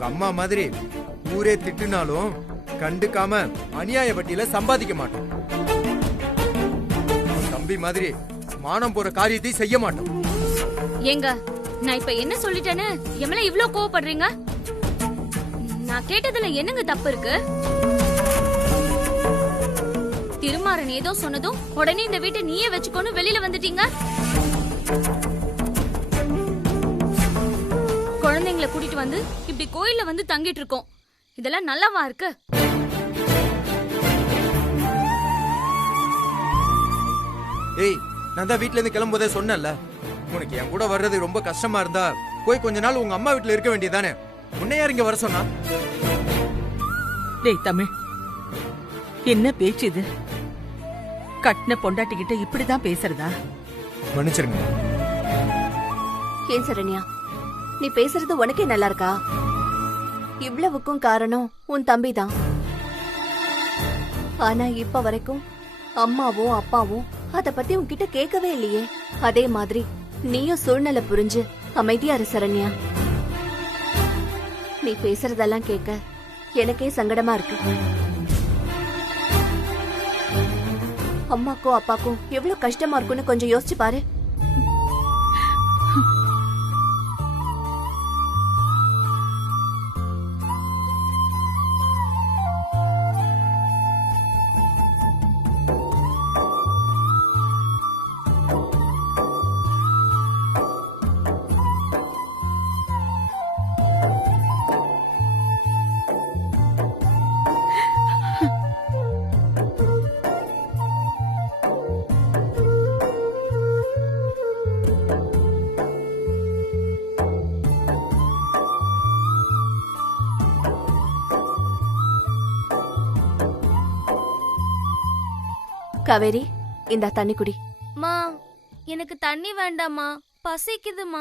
உங்க அம்மா மாதிரி ஊரே திட்டுனாலும் கண்டுக்காம அநியாய வட்டியில சம்பாதிக்க மாட்டோம். தம்பி மாதிரி மானம் போற காரியத்தை செய்ய மாட்டோம். ஏங்க, நான் இப்ப என்ன சொல்லிட்டேன்னு எம்மல இவ்ளோ கோவப்படுறீங்க? நான் கேட்டதுல என்னங்க தப்பு இருக்கு? திருமாறன் ஏதோ சொன்னதும் உடனே இந்த வீட்டை நீயே வச்சுக்கோன்னு வெளியில வந்துட்டீங்க. குழந்தைங்களை கூட்டிட்டு வந்து இப்படி கோயில்ல வந்து தங்கிட்டு இருக்கோம். இதெல்லாம் நல்லாவா இருக்கு? ஏய், நான் தான் வீட்ல இருந்து கிளம்பும்போதே சொன்னேன்ல, உனக்கு என் கூட வர்றது ரொம்ப கஷ்டமா இருந்தா போய் கொஞ்ச நாள் உங்க அம்மா வீட்டுல இருக்க வேண்டியதானே. உன்னை யார் இங்க வர சொன்னா? டேய் தமிழ், என்ன பேச்சு இது? கட்டின பொண்டாட்டிக்கிட்ட இப்படிதான் பேசுறதா? மன்னிச்சிருங்க. ஏன் சரண்யா, நீ பேசுறது உனக்கே நல்லா இருக்கா? இவ்வளவுக்கும் காரணம் உன் தம்பிதான். ஆனா இப்ப வரைக்கும் அம்மாவும் அப்பாவும் அத பத்தி உன்கிட்ட கேட்கவே இல்லையே. அதே மாதிரி நீயும் சூழ்நிலை புரிஞ்சு அமைதியா இரு சரண்யா. நீ பேசுறதெல்லாம் கேட்க எனக்கே சங்கடமா இருக்கு. அம்மாக்கும் அப்பாக்கும் எவ்வளவு கஷ்டமா இருக்கும்னு கொஞ்சம் யோசிச்சு பாரு. காவேரி, இந்த தண்ணி குடி. மா, எனக்கு தண்ணி வேண்டாமா, பசிக்குதுமா.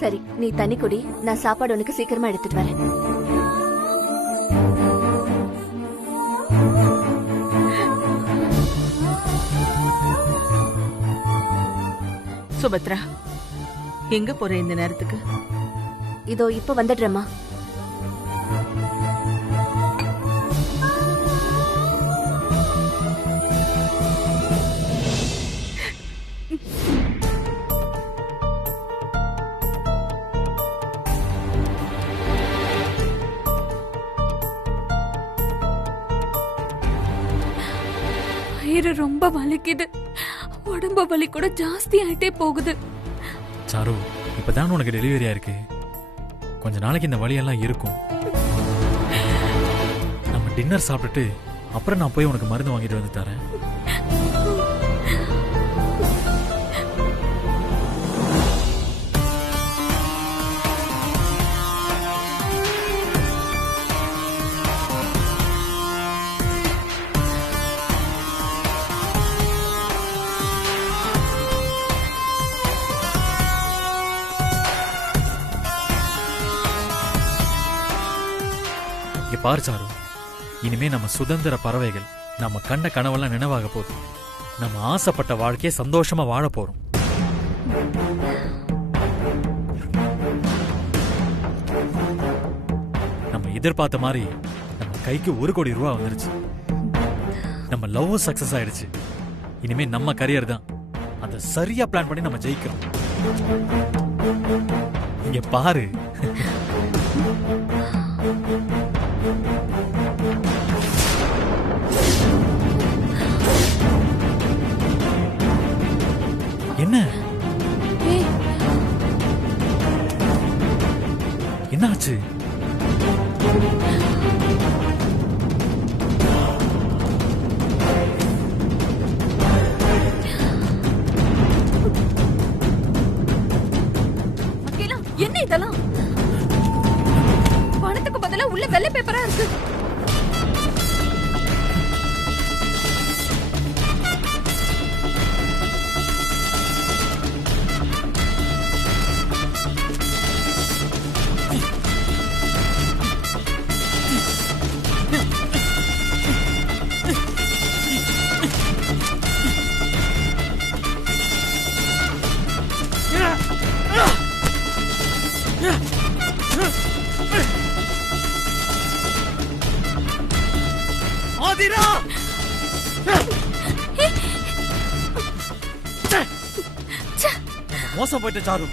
சரி, நீ தண்ணி குடி. நான் சாப்பாடு உனக்கு சீக்கிரமா எடுத்துட்டு வரேன். சுபத்ரா, எங்க போற இந்த நேரத்துக்கு? இதோ இப்ப வந்துடுறேம்மா. வயிறு ரொம்ப வலிக்குது. உடம்பு வலி கூட ஜாஸ்தி ஆயிட்டே போகுது. சாரு, இப்பதான் உனக்கு டெலிவரி ஆயிருக்கு. கொஞ்ச நாளைக்கு இந்த வலியெல்லாம் இருக்கும். நம்ம டின்னர் சாப்பிட்டுட்டு அப்புறம் நான் போய் உனக்கு மருந்து வாங்கிட்டு வந்து தரேன். பார் சாரு, இனிமே நம்ம சுதந்திர பறவைகள். நம்ம கண்ட கனவெல்லாம் நினைவாக போகுது. நம்ம ஆசைப்பட்ட வாழ்க்கையை சந்தோஷமா வாழ போறோம். நம்ம எதிர்பார்த்த மாதிரி நம்ம கைக்கு 1 கோடி ரூபாய் வந்துருச்சு. நம்ம லவ் சக்சஸ் ஆயிடுச்சு. இனிமே நம்ம கரியர் தான். அதை சரியா பிளான் பண்ணி நம்ம ஜெயிக்கிறோம். இங்க பாரு. என்ன என்னாச்சு? என்ன இதெல்லாம்? பணத்துக்கு பதிலா உள்ள வெள்ளை பேப்பரா இருக்கு. மோசம் போயிட்ட சாரு.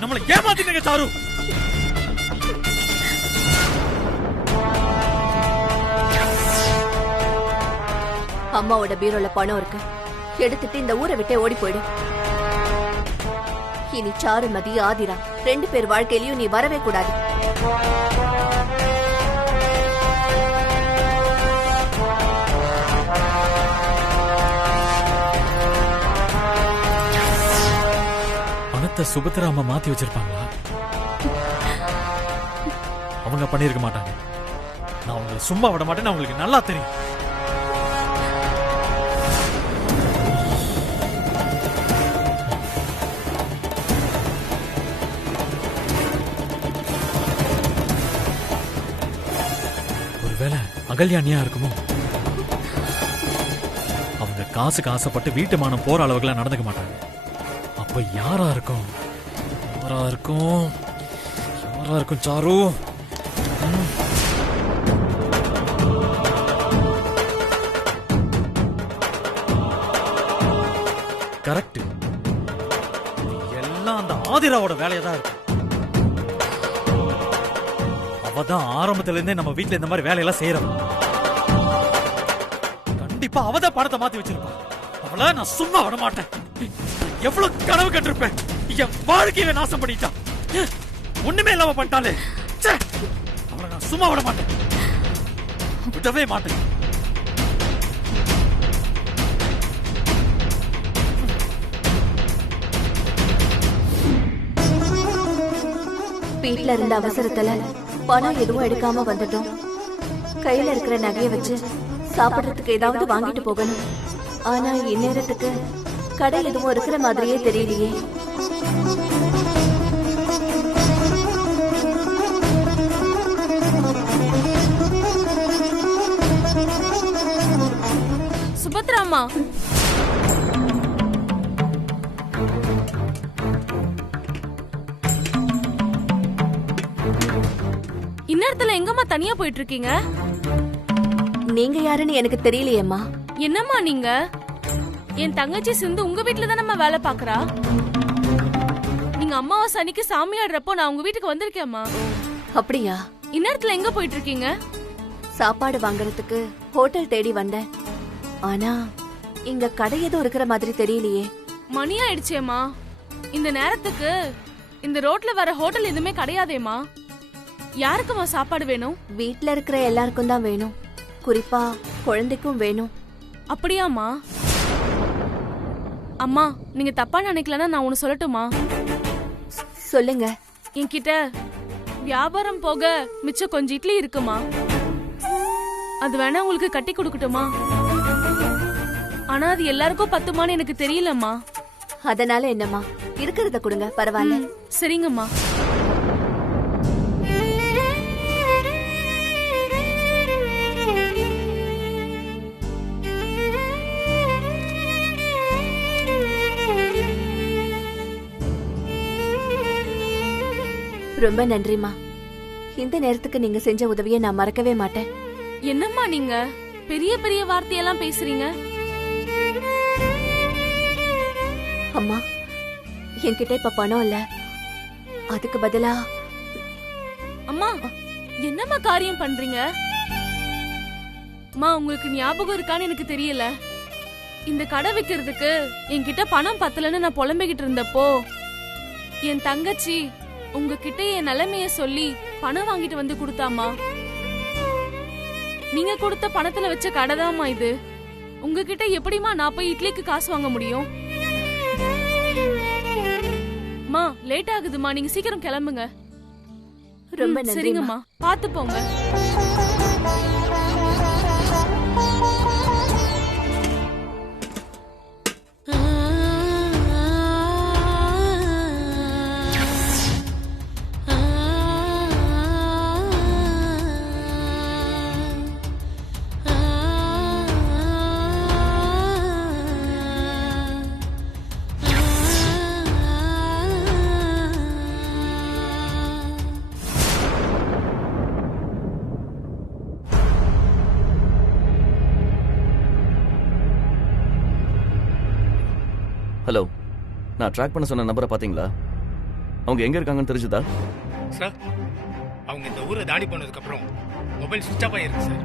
நம்மளை ஏமாத்திட்டாங்க சாரு. அம்மாவோட பீரோல பணம் இருக்கு, எடுத்துட்டு இந்த ஊரை விட்டே ஓடி போயிடு. இனி சாருமதி, ஆதிரா 2 பேர் வாழ்க்கையிலயும் நீ வரவே கூடாது. பணத்தை சுபத்ரா அம்மா மாத்தி வச்சிருப்பாங்களா? அவங்க பண்ணிருக்க மாட்டாங்க. நான் அவங்களை சும்மா விட மாட்டேன்னு அவங்களுக்கு நல்லா தெரியும். ஒருவேளை அகல்யானியா இருக்குமோ? அவங்க காசுக்கு ஆசைப்பட்டு வீட்டு மானம் போற அளவுக்குலாம் நடந்துக்க மாட்டாங்க. அப்ப யாரா இருக்கும் சாரு? கரெக்ட். எல்லாம் அந்த ஆதிராவோட வேலையா தான் இருக்கு. அவதான் ஆரம்பத்துல இருந்தே நம்ம வீட்டுல இந்த மாதிரி வேலையெல்லாம் செய்யறோம். கண்டிப்பா அவதான் பணத்தை மாத்தி வச்சிருப்பா. அவளை நான் சும்மா விட மாட்டேன். எவ்வளவு கனவு கண்டிருப்பேன். என் வாழ்க்கையில நாசம் பண்ணிட்டான். ஒண்ணுமே இல்லாம பண்ணிட்டாலே. அவளை நான் சும்மா விட மாட்டேன், விடவே மாட்டேன். வீட்டுல இருந்த அவசரத்துல பணம் எதுவும் எடுக்காம வந்துட்டோம். கையில இருக்கிற நகையை வச்சு சாப்பிடறதுக்கு ஏதாவது வாங்கிட்டு போகணும். ஆனா இந்நேரத்துக்கு கடை எதுவும் இருக்கிற மாதிரியே தெரியலையே. சுபத்ராமா, இந்நேரத்துல எங்கம்மா தனியா போயிட்டு இருக்கீங்க? நீங்க யாருன்னு எனக்கு தெரியலையேம்மா. என்னம்மா நீங்க? என் தங்கச்சி சிந்து உங்க வீட்டுல தானம்மா வேலை பாக்குறா. நீங்க அம்மாவாசை அன்னைக்கு சாமி ஆடுறப்போ நான் உங்க வீட்டுக்கு வந்திருக்கேம்மா. அப்படியா? இந்நேரத்துல எங்க போயிட்டு இருக்கீங்க? சாப்பாடு வாங்குறதுக்கு ஹோட்டல் தேடி வந்தேன். ஆனா இங்க கடை எதுவும் இருக்கிற மாதிரி தெரியலையே. மணி ஆயிடுச்சேம்மா. இந்த நேரத்துக்கு இந்த ரோட்ல வர ஹோட்டல் எதுவுமே கிடையாதேம்மா. யாருக்குமா சாப்பாடு வேணும்? வீட்ல இருக்கிற எல்லாருக்கும் தான் வேணும். குறிப்பா குழந்தைக்கும் வேணும். அப்படியாம்மா? அம்மா, நீங்க தப்பா நினைக்கலன்னா நான் ஒன்னு சொல்லட்டுமா? சொல்லுங்க. என்கிட்ட வியாபாரம் போக மிச்சம் கொஞ்சம் இட்லி இருக்குமா, அது வேணா உங்களுக்கு கட்டி கொடுக்கட்டுமா? ஆனா அது எல்லாருக்கும் பத்துமான்னு எனக்கு தெரியலம்மா. அதனால என்னம்மா, இருக்கிறத கொடுங்க, பரவாயில்ல. சரிங்கம்மா. ரொம்ப நன்றிமா. இந்த நேரத்துக்கு நீங்க செஞ்ச உதவியை நான் மறக்கவே மாட்டேன். என்னம்மா நீங்க பெரிய பெரிய வார்த்தையெல்லாம் பேசுறீங்க? அம்மா, என்கிட்ட இப்ப பணம் இல்ல. அதுக்கு பதிலா அம்மா என்னம்மா காரியம் பண்றீங்க? அம்மா, உங்களுக்கு ஞாபகம் இருக்கான்னு எனக்கு தெரியல. இந்த கடை வைக்கிறதுக்கு என்கிட்ட பணம் பத்தலன்னு நான் புலம்பிக்கிட்டு இருந்தப்போ என் தங்கச்சி உங்ககிட்ட என் நிலைமைய சொல்லி பணம் வாங்கிட்டு வந்து கொடுத்தாமா. நீங்க கொடுத்த பணத்துல வச்ச கடைதாமா இது. உங்ககிட்ட எப்படிமா நான் போய் இட்லிக்கு காசு வாங்க முடியும்? மா, லேட் ஆகுதுமா, நீங்க சீக்கிரம் கிளம்புங்க. ரொம்ப நன்றி. சரிங்கம்மா, பாத்து போங்க. ஹலோ, நான் ட்ராக் பண்ண சொன்ன நம்பரை பாத்தீங்களா? அவங்க எங்க இருக்காங்கன்னு தெரிஞ்சுதா? சார் அவங்க இந்த ஊரை தாண்டி போனதுக்கு அப்புறம் மொபைல் சுவிட்ச் ஆஃப் ஆயிருக்கு சார்.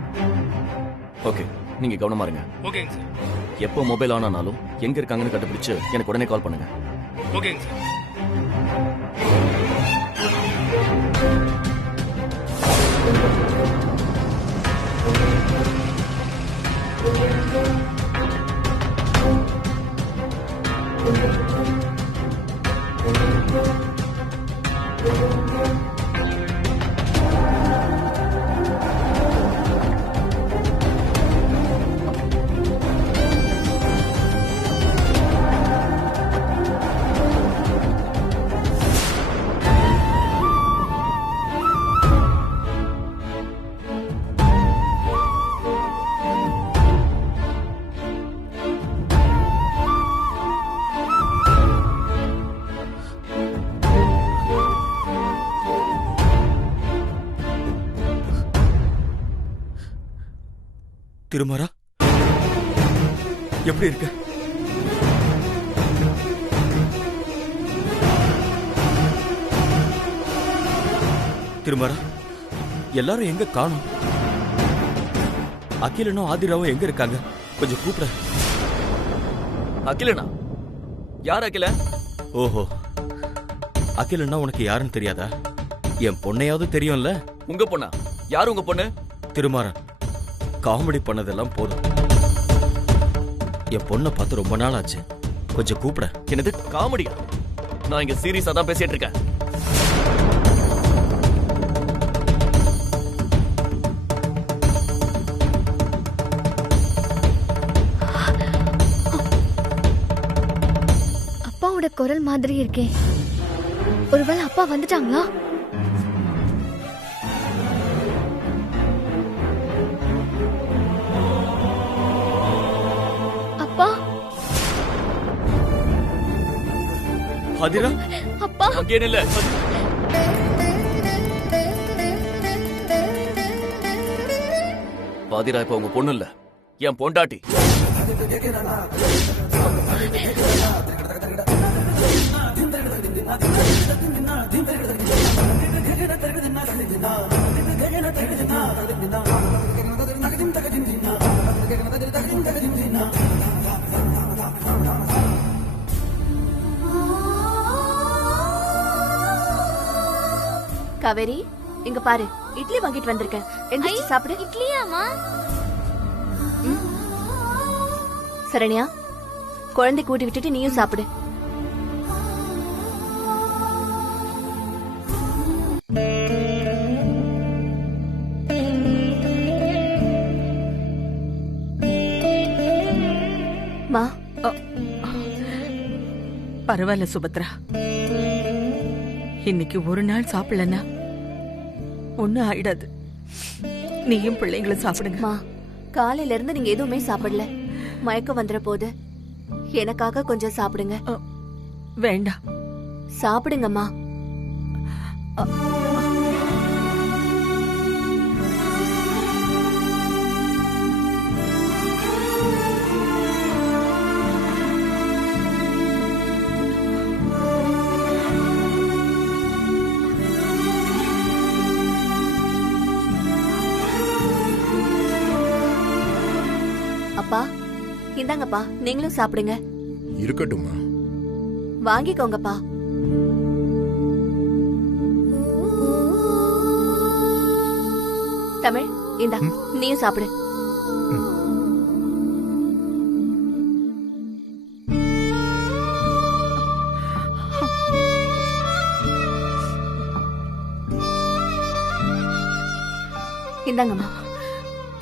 ஓகே, நீங்க கவனமா இருங்க. ஓகேங்க சார். எப்போ மொபைல் ஆன் ஆனாலும் எங்க இருக்காங்கன்னு கண்டுபிடிச்சு எனக்கு உடனே கால் பண்ணுங்க. ஓகேங்க சார். திருமாரா, எப்படி இருக்க? திருமாரா, எல்லாரும் எங்க காணோம்? அகிலனும் ஆதிராவும் எங்க இருக்காங்க? கொஞ்சம் கூப்பிட. அகிலனா? யார் அகில? ஓஹோ, அகிலன்னா உனக்கு யாருன்னு தெரியாதா? என் பொண்ணையாவது தெரியும்ல? உங்க பொண்ணா? யார் உங்க பொண்ணு? திருமாரன், காமெடி பண்ணதெல்லாம் போதும். என் பொண்ணை பார்த்து ரொம்ப நாள் ஆச்சு. கொஞ்சம் கூப்பிட. என்னது காமெடியா? நான் இங்க சீரியஸா தான் பேசிட்டு இருக்கேன். அப்பாவோட குரல் மாதிரி இருக்கே. ஒருவேளை அப்பா வந்துட்டாங்களா? அப்பா, ஆதிரா, அப்பா, அங்கே இல்ல. ஆதிரா இப்ப உங்க பொண்ணு இல்ல, என் பொண்டாட்டி. காவேரி, இங்க பாரு, இட்லி வாங்கிட்டு வந்திருக்கேன். எந்திரிச்சு சாப்பிடு. இட்லியாமா? சரண்யா, குழந்தை கூட்டி விட்டுட்டு நீயும் சாப்பிடு. மா, பரவாயில்ல சுபத்ரா, இன்னைக்கு ஒரு நாள் சாப்பிடலன்னா ஒண்ணு ஆயிடாது. நீயும் பிள்ளைங்களும் சாப்பிடுங்க. மா, காலையில இருந்து நீங்க எதுவுமே சாப்பிடல. மயக்கம் வந்துற போது எனக்காக கொஞ்சம் சாப்பிடுங்க. வேண்டாம், சாப்பிடுங்கம்மா. அப்பா, இந்தாங்கப்பா, நீங்களும் சாப்பிடுங்க. இருக்கட்டும்மா. வாங்கிக்கோங்கப்பா. தமிழ், இந்தா, நீயும் சாப்பிடு. இந்தாங்கம்மா.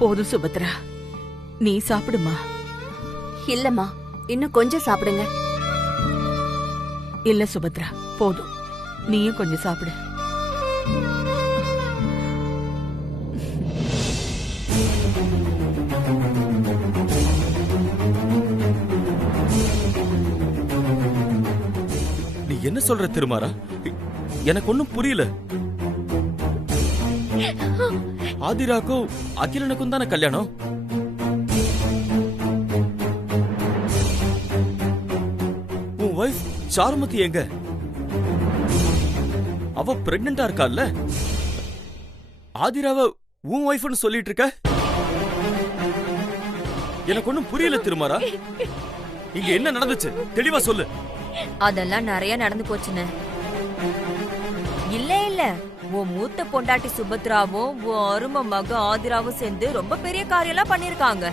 போதும் சுபத்ரா, நீ சாப்பிடுமா. இல்லம்மா, இன்னும் கொஞ்சம் சாப்பிடுங்க. இல்ல சுபத்ரா, போதும், நீயும் கொஞ்சம் சாப்பிடு. நீ என்ன சொல்ற திருமாரா? எனக்கு ஒண்ணும் புரியல. ஆதிராக்கும் அகிலனுக்கும் தானே கல்யாணம்? உன் வைஃப் சாருமதி எங்க? அவ பிரெக்னண்டா இருக்கால்ல? ஆதிராவ உன் ஒய்ஃப்னு சொல்லிட்டு இருக்க? எனக்கு ஒண்ணும் புரியல திருமாரா. இங்க என்ன நடந்துச்சு தெளிவா சொல்லு. அதெல்லாம் நிறைய நடந்து போச்சுன்னு. இல்ல இல்ல, உன் மூத்த பொண்டாட்டி சுபத்ராவும் உன் அருமை மக ஆதிராவும் சேர்ந்து ரொம்ப பெரிய காரியம் எல்லாம் பண்ணிருக்காங்க.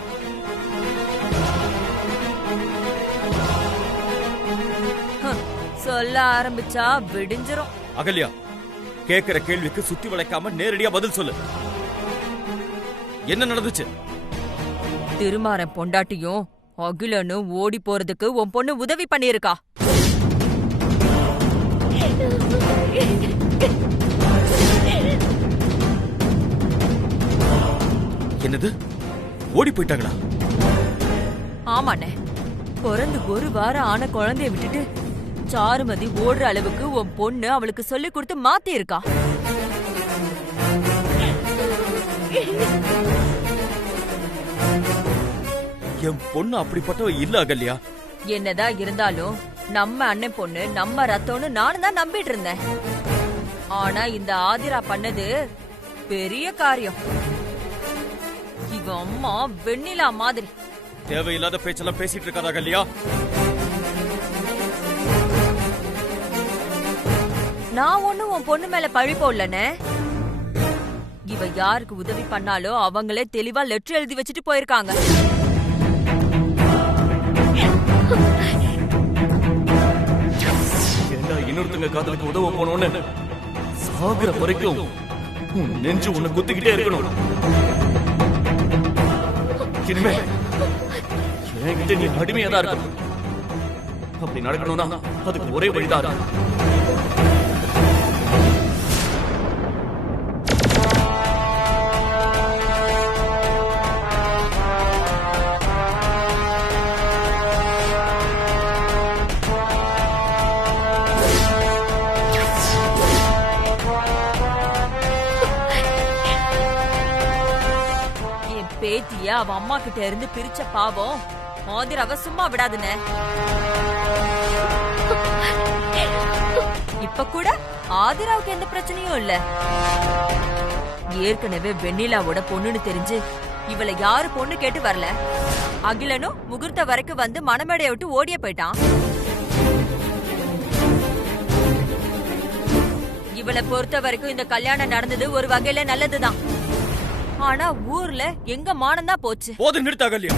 சொல்ல ஆரம்பிச்சா விடிஞ்சிரும். அகல்யா, கேக்குற கேள்விக்கு சுத்தி வளைக்காம நேரடியா பதில் சொல்லு. என்ன நடந்துச்சு? திருமாறன் பொண்டாட்டியும் அகிலனும் ஓடி போறதுக்கு உன் பொண்ணு உதவி பண்ணிருக்கா. என்னது? ஓடி போயிட்டாங்களா? ஆமாண்ணே, பிறந்து ஒரு வாரம் ஆன குழந்தைய விட்டுட்டு சாருமதி ஓடுற அளவுக்கு உன் பொண்ணு அவளுக்கு சொல்லி கொடுத்து மாத்தி இருக்கா. என் பொண்ணு அப்படிப்பட்டவ இல்ல அகல்யா. என்னதான் இருந்தாலும் நம்ம அண்ணன் பொண்ணு நம்ம ரத்தம்னு நானும் தான் நம்பிட்டு இருந்தேன். ஆனா இந்த ஆதிரா பண்ணது பெரிய காரியம். இவ அம்மா வெண்ணிலா மாதிரி. தேவையில்லாத பேச்செல்லாம் பேசிட்டு இருக்காதா அகல்யா? நான் ஒண்ணும் உன் பொண்ணு மேல பழி போடலனே. இவ யாருக்கு உதவி பண்ணாலோ அவங்களே தெளிவா லெட்டர் எழுதி வச்சுட்டு போயிருக்காங்க. இன்னொருத்தங்க காதலுக்கு உதவ போனோன்னு சாகுற வரைக்கும் நெஞ்சு உன்னை குத்திக்கிட்டே இருக்கணும். இனிமே என்கிட்ட நீ அடிமையா தான் இருக்கணும். அப்படி நடக்கணும்னா அதுக்கு ஒரே வழிதான். பேத்திய அவ அம்மா கிட்ட இருந்து பிரிச்ச பாவம் ஆதிராவ சும்மா விடாதுன்னு. இப்ப கூட ஆதிராவுக்கு எந்த பிரச்சனையும் இல்ல. ஏற்கனவே வெண்ணிலாவோட பொண்ணுன்னு தெரிஞ்சு இவளை யாரு பொண்ணு கேட்டு வரல. அகிலனும் முகூர்த்த வரைக்கும் வந்து மணமேடைய விட்டு ஓடிய போயிட்டான். இவளை பொறுத்த வரைக்கும் இந்த கல்யாணம் நடந்தது ஒரு வகையில நல்லதுதான். ஆனா ஊர்ல எங்க மானம்தான் போச்சு. போது நிறுத்த அகல்யா.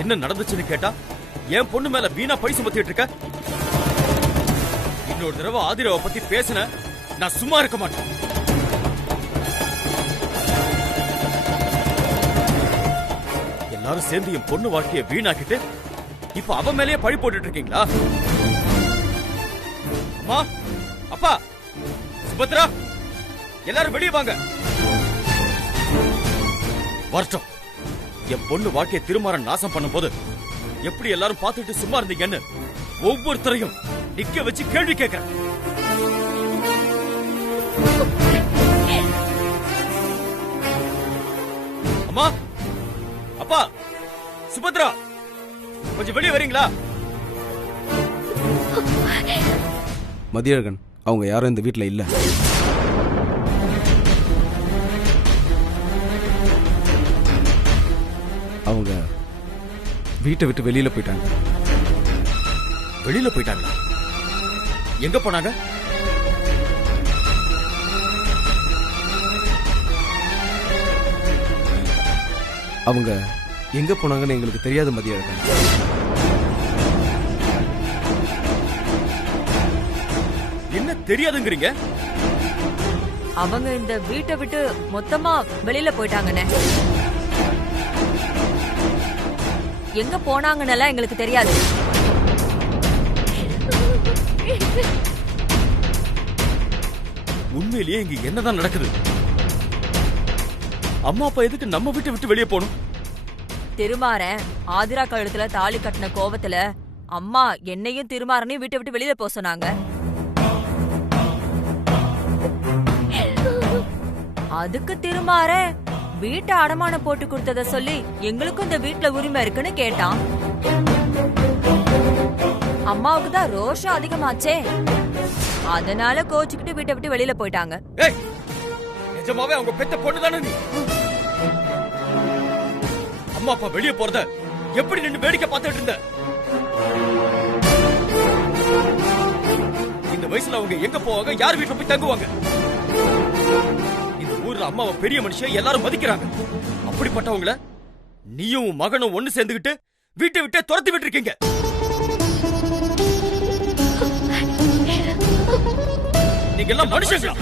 என்ன நடந்துச்சுன்னு கேட்டா என் பொண்ணு மேல வீணா பழி சுமத்திட்டு இருக்க. இன்னொரு தடவை ஆதிராவை பத்தி பேசின நான் சும்மா இருக்க மாட்டேன். எல்லாரும் சேர்ந்து என் பொண்ணு வாழ்க்கைய வீணாக்கிட்டு இப்ப அவ மேலேயே பழி போட்டுட்டு இருக்கீங்களா? அம்மா, அப்பா, சுபத்ரா, எல்லாரும் வெளியே வாங்க. வருஷம் என் பொண்ணு வாழ்க்கையை திருமாறன் நாசம் பண்ணும் போது எப்படி எல்லாரும் பார்த்துட்டு சும்மா இருந்தீங்கன்னு ஒவ்வொருத்தரையும் நிக்க வச்சு கேள்வி கேட்கிறேன். அம்மா, அப்பா, சுபத்ரா, கொஞ்சம் வெளியே வரீங்களா? மதியழகன் அவங்க யாரும் இந்த வீட்டுல இல்ல. அவங்க வீட்டை விட்டு வெளியில போயிட்டாங்க. வெளியில போயிட்டாங்களா? எங்க போனாங்க? அவங்க எங்க போனாங்கன்னு எங்களுக்கு தெரியாது மதியழகன். என்ன தெரியாதுங்கிறீங்க? அவங்க இந்த வீட்டை விட்டு மொத்தமா வெளியில போயிட்டாங்கன்னு. எங்க போனாங்கன்னு எங்களுக்கு தெரியாது. உண்மையிலேயே இங்க என்னதான் நடக்குது? அம்மா அப்பா எதுக்கு நம்ம வீட்டை விட்டு வெளியே போகணும்? திருமாறன் ஆதிரா கழுத்துல தாலி கட்டின கோபத்துல அம்மா என்னையும் திருமாறனையும் வீட்டை விட்டு வெளியில போக சொன்னாங்க. அதுக்கு திருமாறன் வீட்டை அடமானம் போட்டு கொடுத்தத சொல்லி எங்களுக்கும் இந்த வீட்டுல உரிமை இருக்குன்னு கேட்டான். அம்மாவுக்கு தான் ரோஷம் அதிகமாச்சே, அதனால கோச்சுக்கிட்டு வீட்டை விட்டு வெளியில போயிட்டாங்க. ஏய், நிஜமாவே அவங்க பெத்த பொண்ணு தானே நீ? அம்மா அப்பா வெளியே போறத எப்படி நின்னு வேடிக்கை பார்த்துட்டு இருந்த? இந்த வயசுல அவங்க எங்க போவாங்க, யார் வீட்டுல போய் தங்குவாங்க? இந்த ஊர்ல அம்மாவை பெரிய மனுஷன் எல்லாரும் மதிக்கிறாங்க. அப்படிப்பட்டவங்கள நீயும் உன் மகனும் ஒண்ணு சேர்ந்துகிட்டு வீட்டை விட்டே துரத்தி விட்டுருக்கீங்க. நீங்க எல்லாம் மனுஷங்களா?